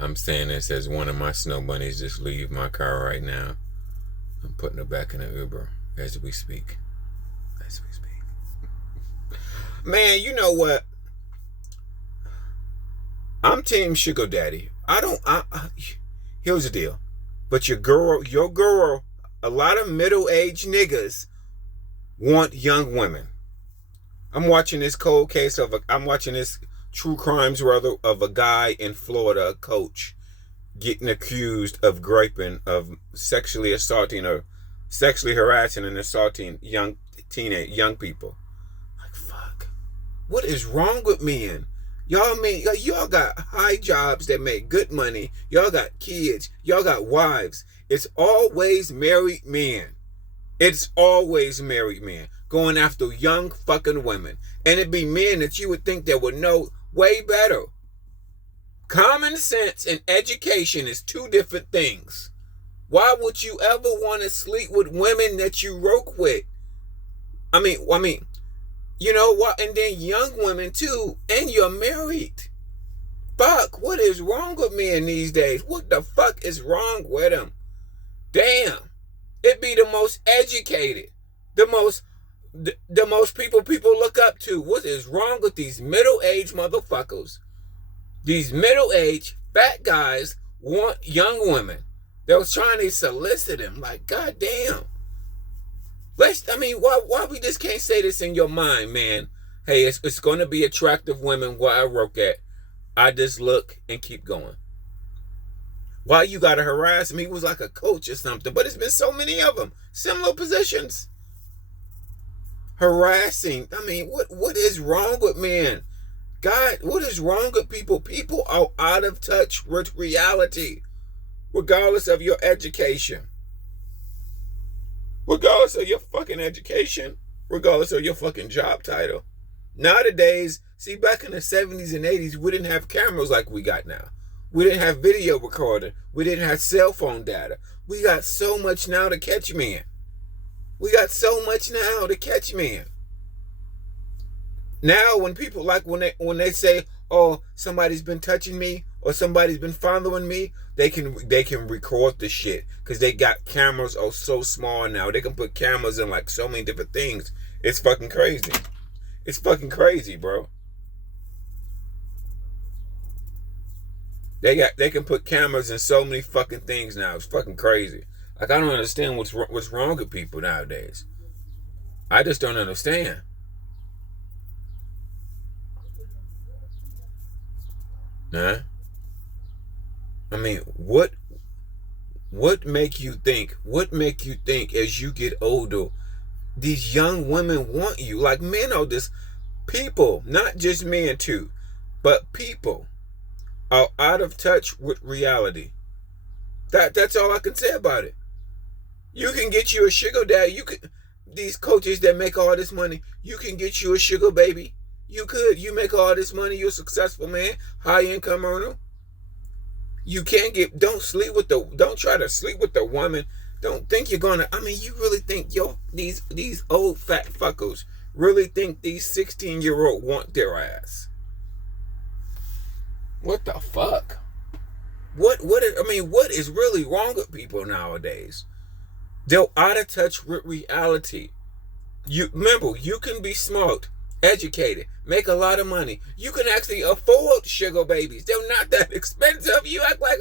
I'm saying this as one of my snow bunnies just leave my car right now. I'm putting her back in the Uber as we speak. As we speak. Man, you know what? I'm team sugar daddy. Here's the deal. But your girl, a lot of middle-aged niggas want young women. I'm watching this true crimes rather of a guy in Florida, a coach, getting accused of sexually assaulting or sexually harassing and assaulting young people. Like, fuck. What is wrong with men? Y'all got high jobs that make good money. Y'all got kids. Y'all got wives. It's always married men. It's always married men going after young fucking women. And it'd be men that you would think that would know way better. Common sense and education is two different things. Why would you ever want to sleep with women that you roke with? I mean, you know what? And then young women too, and you're married. Fuck, what is wrong with men these days? What the fuck is wrong with them? Damn. It be the most educated, the most people look up to. What is wrong with these middle-aged motherfuckers? These middle-aged fat guys want young women. They was trying to solicit them. Like, goddamn. Why we just can't say this in your mind, man? Hey, it's going to be attractive women where I work at. I just look and keep going. Why you got to harass him? He was like a coach or something. But it's been so many of them. Similar positions. Harassing. What is wrong with men? God, what is wrong with people? People are out of touch with reality. Regardless of your education. Regardless of your fucking education. Regardless of your fucking job title. Nowadays, see, back in the 70s and 80s, we didn't have cameras like we got now. We didn't have video recording. We didn't have cell phone data. We got so much now to catch men. Now, when people when they say, "Oh, somebody's been touching me" or "somebody's been following me," they can record the shit because they got cameras so small now. They can put cameras in like so many different things. It's fucking crazy. It's fucking crazy, bro. They can put cameras in so many fucking things now. It's fucking crazy. Like, I don't understand what's wrong with people nowadays. I just don't understand. Nah. What make you think as you get older, these young women want you? Like, men are just people, not just men too, but people are out of touch with reality. That's all I can say about it. You can get you a sugar daddy. These coaches that make all this money, you can get you a sugar baby. You make all this money, you're a successful man, high income earner. Don't try to sleep with the woman. Don't think you're gonna, you really think these old fat fuckers really think these 16-year-old want their ass? What the fuck? What is really wrong with people nowadays? They're out of touch with reality. Remember, you can be smart, educated, make a lot of money. You can actually afford sugar babies. They're not that expensive. You act like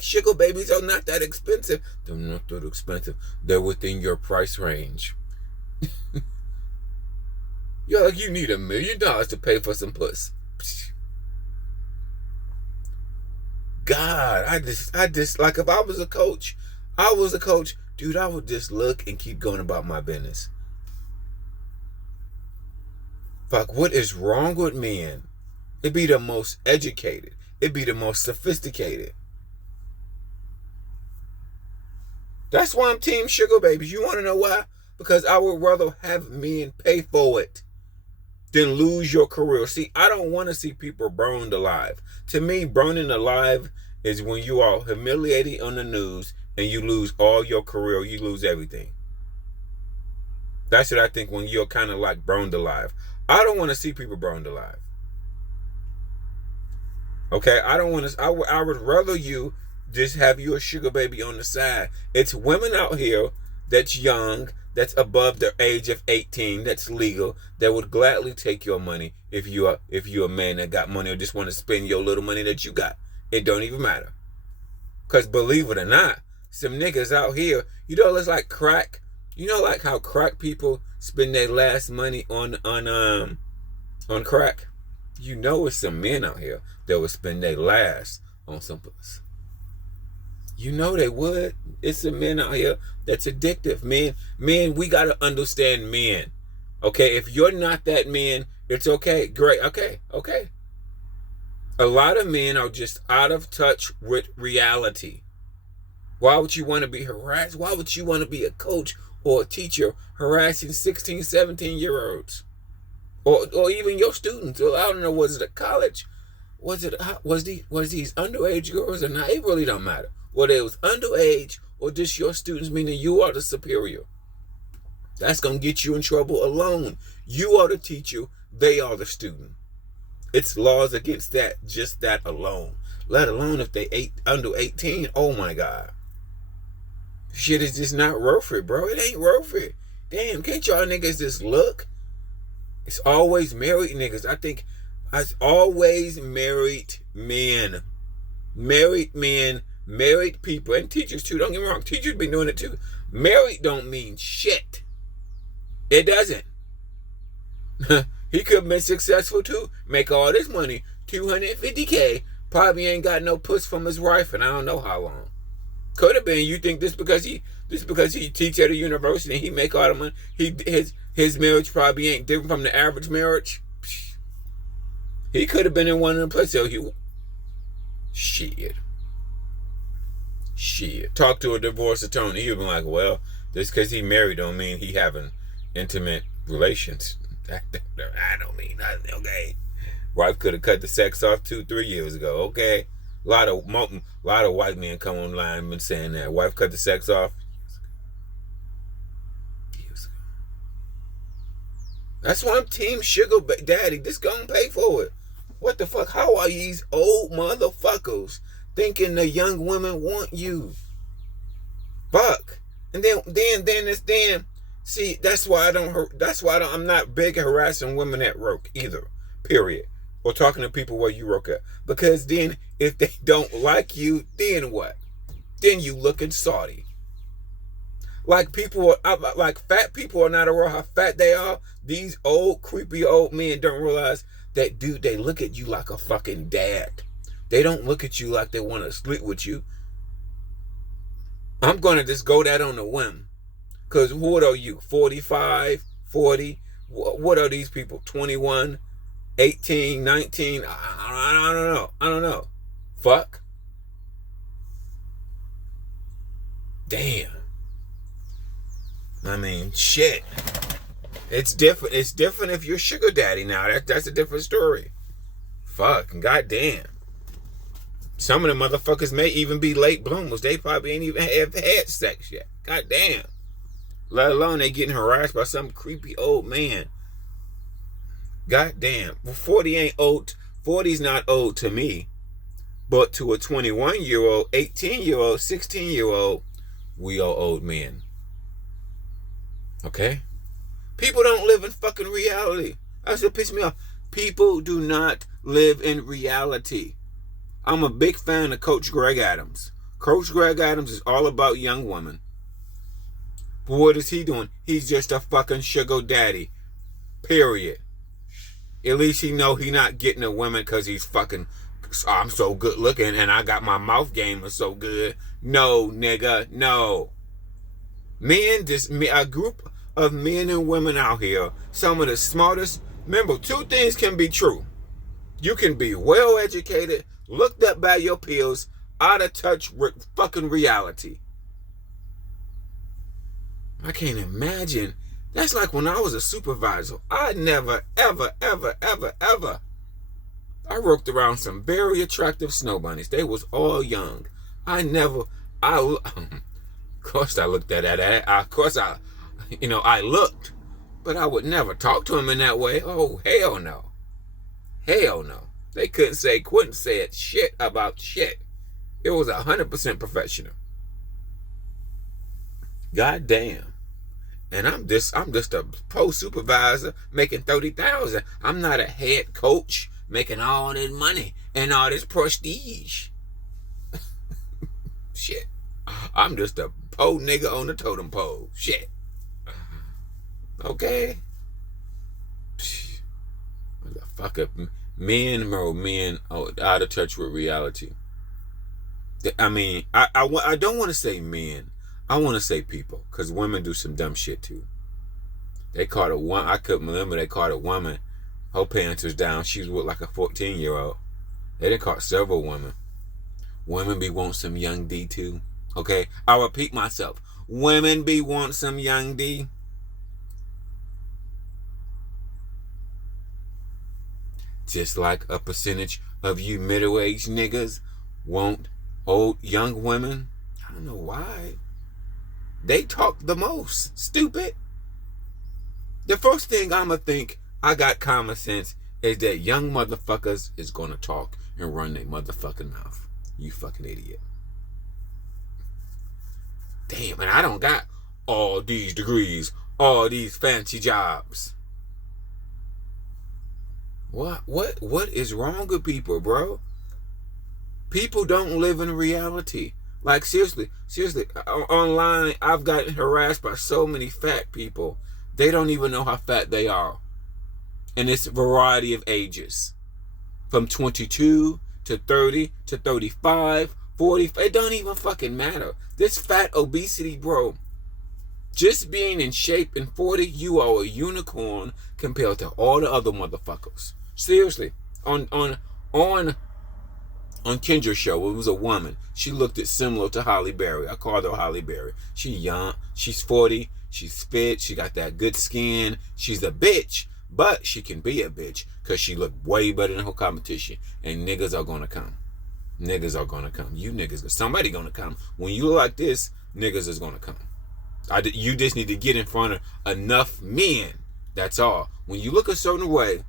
sugar babies are not that expensive. They're not that expensive. They're within your price range. You're like, you need $1 million to pay for some puss. God, I just like, if I was a coach, dude, I would just look and keep going about my business. Fuck, what is wrong with men? It'd be the most educated. It'd be the most sophisticated. That's why I'm team sugar babies. You want to know why? Because I would rather have men pay for it than lose your career. See, I don't want to see people burned alive. To me, burning alive is when you are humiliated on the news and you lose all your career, you lose everything. That's what I think when you're kind of like burned alive. I don't want to see people burned alive. Okay, I don't want to. I would rather you just have you a sugar baby on the side. It's women out here that's young, that's above the age of 18, that's legal, that would gladly take your money if you're a man that got money or just want to spend your little money that you got. It don't even matter. Cause believe it or not, some niggas out here, it's like crack. Like how crack people spend their last money on crack. It's some men out here that would spend their last on some puss. They would. It's some men out here that's addictive. Men, we gotta understand men. Okay, if you're not that man, it's okay. Great. Okay. A lot of men are just out of touch with reality. Why would you want to be harassed? Why would you want to be a coach or a teacher harassing 16, 17-year-olds? Or even your students? Or I don't know, was it a college? Was these underage girls or not? It really don't matter. Whether it was underage or just your students, meaning you are the superior. That's going to get you in trouble alone. You are the teacher, they are the student. It's laws against that, just that alone. Let alone if they under 18. Oh my God. Shit is just not worth it, bro. It ain't worth it. Damn, can't y'all niggas just look? It's always married niggas. I think it's always married men. Married men, married people, and teachers too. Don't get me wrong. Teachers been doing it too. Married don't mean shit. It doesn't. He could have been successful too. Make all this money. $250K. Probably ain't got no puss from his wife, and I don't know how long. Could have been. You think this because he teach at a university and he make all the money? His marriage probably ain't different from the average marriage. He could have been in one of the places. Shit. Talk to a divorce attorney. He'd be like, well, just because he married don't mean he having intimate relations. I don't mean nothing. Okay. Wife could have cut the sex off 2-3 years ago. Okay. A lot of white men come online and been saying that. Wife cut the sex off years ago. That's why I'm team sugar daddy. This gonna pay for it. What the fuck? How are these old motherfuckers thinking the young women want you? Fuck. And then see, that's why I'm not big at harassing women at work either. Period. Or talking to people where you work at. Because then if they don't like you, then what? Then you looking salty. Like fat people are not aware how fat they are. These old, creepy old men don't realize that, dude, they look at you like a fucking dad. They don't look at you like they want to sleep with you. I'm going to just go that on a whim. Because what are you? 45, 40? What are these people? 21, 18, 19? I don't know. Fuck. Damn. I mean, shit. It's different. It's different if you're sugar daddy now. That's a different story. Fuck. Goddamn. Some of the motherfuckers may even be late bloomers. They probably ain't even have had sex yet. Goddamn. Let alone they getting harassed by some creepy old man. Goddamn. Well, 40 ain't old. 40's not old to me. But to a 21-year-old, 18-year-old, 16-year-old, we are old men. Okay? People don't live in fucking reality. That's what pisses me off. People do not live in reality. I'm a big fan of Coach Greg Adams. Coach Greg Adams is all about young women. But what is he doing? He's just a fucking sugar daddy. Period. At least he know he not getting a woman because he's fucking, I'm so good looking and I got my mouth game is so good. No, nigga, no. A group of men and women out here, some of the smartest. Remember, two things can be true. You can be well educated, looked up by your peers, out of touch with fucking reality. I can't imagine. That's like when I was a supervisor. I never, ever. I worked around some very attractive snow bunnies. They was all young. Of course I looked at that. Of course I looked. But I would never talk to them in that way. Oh, hell no. Hell no. They couldn't say shit about shit. It was 100% professional. God damn. And I'm just a pro supervisor making 30,000. I'm not a head coach making all this money and all this prestige. Shit. I'm just a po nigga on the totem pole. Shit. Okay. Motherfucker. Men out of touch with reality. I mean, I don't want to say men. I want to say people, because women do some dumb shit too. They caught a one. I couldn't remember. They caught a woman. Her pants was down. She was with like a 14-year-old. They done caught several women. Women be want some young D too. Okay, I'll repeat myself. Women be want some young D. Just like a percentage of you middle-aged niggas want old young women. I don't know why. They talk the most. Stupid. The first thing I'ma think, I got common sense, is that young motherfuckers is gonna talk and run their motherfucking mouth. You fucking idiot. Damn, and I don't got all these degrees, all these fancy jobs. What is wrong with people, bro? People don't live in reality. Like, seriously, online, I've gotten harassed by so many fat people. They don't even know how fat they are. And it's a variety of ages. From 22 to 30 to 35, 40. It don't even fucking matter. This fat obesity, bro. Just being in shape in 40, you are a unicorn compared to all the other motherfuckers. Seriously. On Kendra's show, it was a woman. She looked similar to Holly Berry. I called her Holly Berry. She young. She's 40. She's fit. She got that good skin. She's a bitch. But she can be a bitch because she looked way better than her competition. And niggas are going to come. Niggas are going to come. You niggas, somebody going to come. When you look like this, niggas is going to come. You just need to get in front of enough men. That's all. When you look a certain way,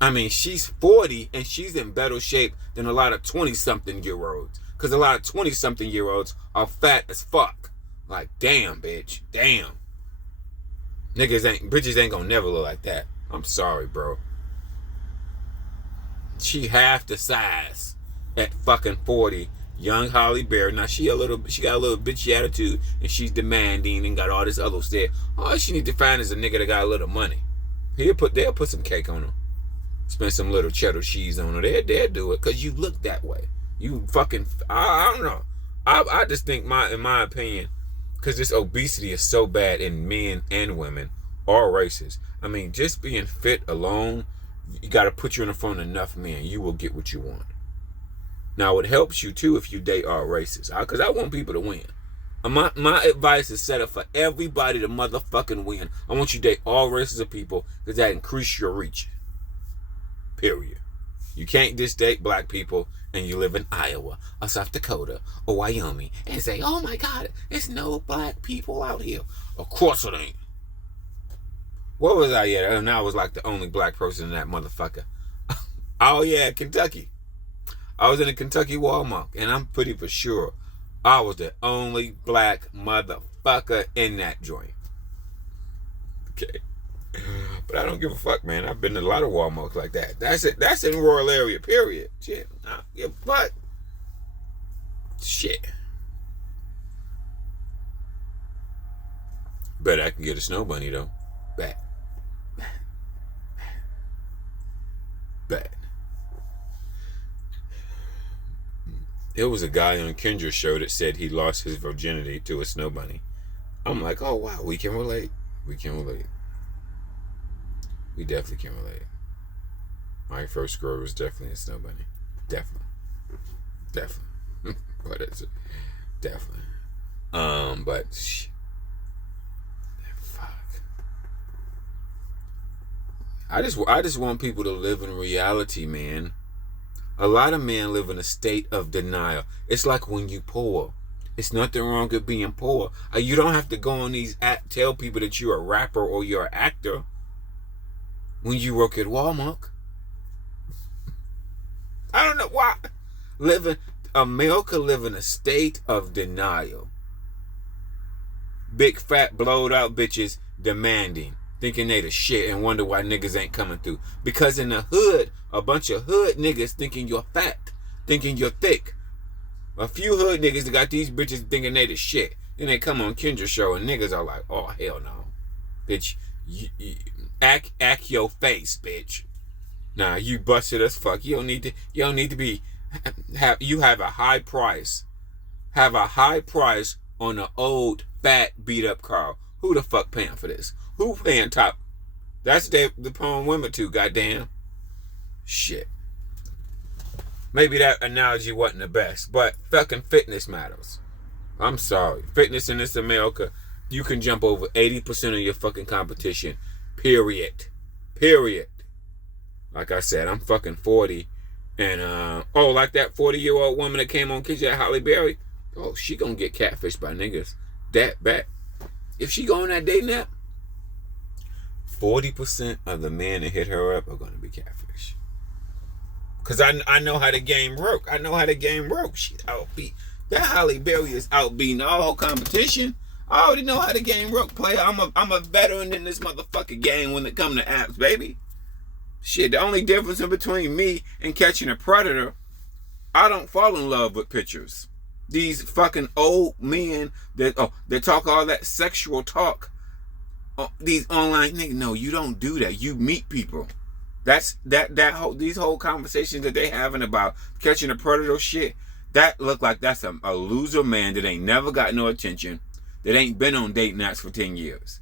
I mean, she's 40 and she's in better shape than a lot of 20-something-year-olds. Because a lot of 20-something-year-olds are fat as fuck. Like, damn, bitch. Damn. Bitches ain't gonna never look like that. I'm sorry, bro. She half the size at fucking 40. Young Holly Berry. Now she got a little bitchy attitude and she's demanding and got all this other stuff. All she need to find is a nigga that got a little money. They'll put some cake on her. Spend some little cheddar cheese on her. They'll do it because you look that way. You fucking, I don't know. I just think in my opinion, because this obesity is so bad in men and women, all races. I mean, just being fit alone, you got to put you in front of enough men. You will get what you want. Now, it helps you too if you date all races. Because I want people to win. My advice is set up for everybody to motherfucking win. I want you to date all races of people because that increase your reach. Period. You can't just date black people and you live in Iowa or South Dakota or Wyoming and say, oh my God, there's no black people out here. Of course it ain't. Where was I at? And I was like the only black person in that motherfucker. Oh yeah, Kentucky. I was in a Kentucky Walmart and I'm pretty for sure I was the only black motherfucker in that joint. Okay. But I don't give a fuck, man. I've been to a lot of Walmarts like that. That's it. That's in rural area, period. Shit. I don't give a fuck. Shit. Bet I can get a snow bunny, though. Bet. There was a guy on Kendra's show that said he lost his virginity to a snow bunny. I'm like, oh, wow. We can relate. We definitely can relate. My first girl was definitely a snow bunny. Definitely. But it's definitely. Fuck. I just want people to live in reality, man. A lot of men live in a state of denial. It's like when you poor. It's nothing wrong with being poor. You don't have to go on these tell people that you're a rapper or you're an actor. when you work at Walmart. I don't know why. America live in a state of denial. Big fat blowed out bitches demanding, thinking they the shit and wonder why niggas ain't coming through. Because in the hood, a bunch of hood niggas thinking you're fat, thinking you're thick. A few hood niggas that got these bitches thinking they the shit. Then they come on Kendra's show and niggas are like, oh hell no. Bitch, act your face, bitch. Nah, you busted as fuck. You don't need to be you have a high price. Have a high price on an old, fat, beat up car. Who the fuck paying for this? Who paying top? That's the porn women too, goddamn. Shit. Maybe that analogy wasn't the best, but fucking fitness matters. I'm sorry. Fitness in this America, you can jump over 80% of your fucking competition. Period. Like I said, I'm fucking 40. And, like that 40-year-old woman that came on Kitchen at Holly Berry. Oh, she gonna get catfished by niggas. That bad. If she go on that dating app, 40% of the men that hit her up are gonna be catfish. Cause I know how the game work. She's outbeat. That Holly Berry is outbeating all competition. I already know how the game work, player. I'm a veteran in this motherfucking game when it come to apps, baby. Shit, the only difference in between me and catching a predator, I don't fall in love with pictures. These fucking old men that talk all that sexual talk. These online niggas, no, you don't do that. You meet people. That's these whole conversations that they having about catching a predator shit. That look like that's a loser man that ain't never got no attention, that ain't been on dating apps for 10 years.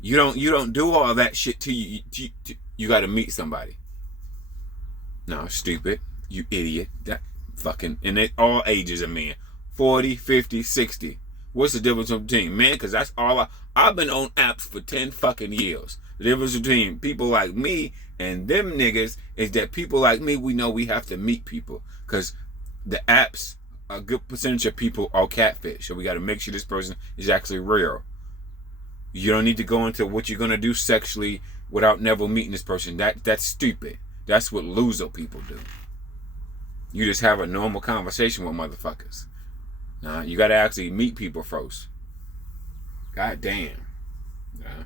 You don't do all that shit till you got to meet somebody. No, stupid. You idiot. That fucking, and they all ages of men. 40, 50, 60. What's the difference between men? Because that's all I've been on apps for 10 fucking years. The difference between people like me and them niggas is that people like me, we know we have to meet people. Because the apps, a good percentage of people are catfish. So we got to make sure this person is actually real. You don't need to go into what you're going to do sexually without never meeting this person. That's stupid. That's what loser people do. You just have a normal conversation with motherfuckers. Nah, you got to actually meet people first. God damn. Nah.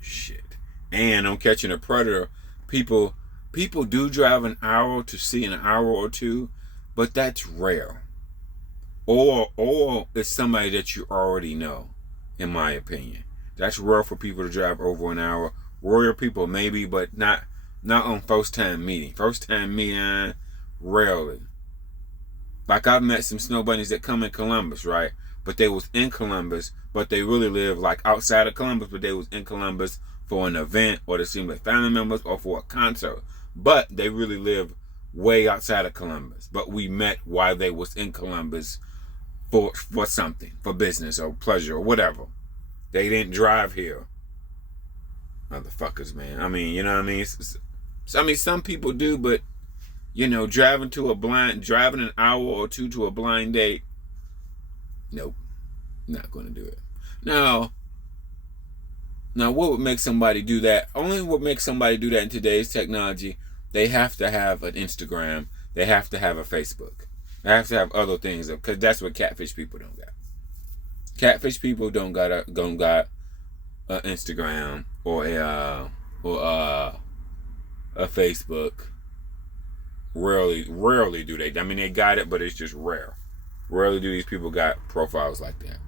Shit. And I'm catching a predator. People do drive an hour to see an hour or two, but that's rare. Or it's somebody that you already know, in my opinion. That's rare for people to drive over an hour. Royal people maybe, but not on first time meeting. First time meeting, rarely. Like I've met some snow bunnies that come in Columbus, right? But they was in Columbus, but they really live like outside of Columbus, but they was in Columbus for an event or to see their family members or for a concert. But they really live way outside of Columbus. But we met while they was in Columbus for something, for business or pleasure or whatever. They didn't drive here. Motherfuckers, man. I mean, you know what I mean? Some people do, but you know, driving an hour or two to a blind date, nope, not going to do it. Now, what would make somebody do that? Only what makes somebody do that in today's technology, they have to have an Instagram, they have to have a Facebook, they have to have other things, because that's what catfish people don't got. Catfish people don't got an Instagram or a Facebook. Rarely do they. I mean, they got it, but it's just rare. Rarely do these people got profiles like that.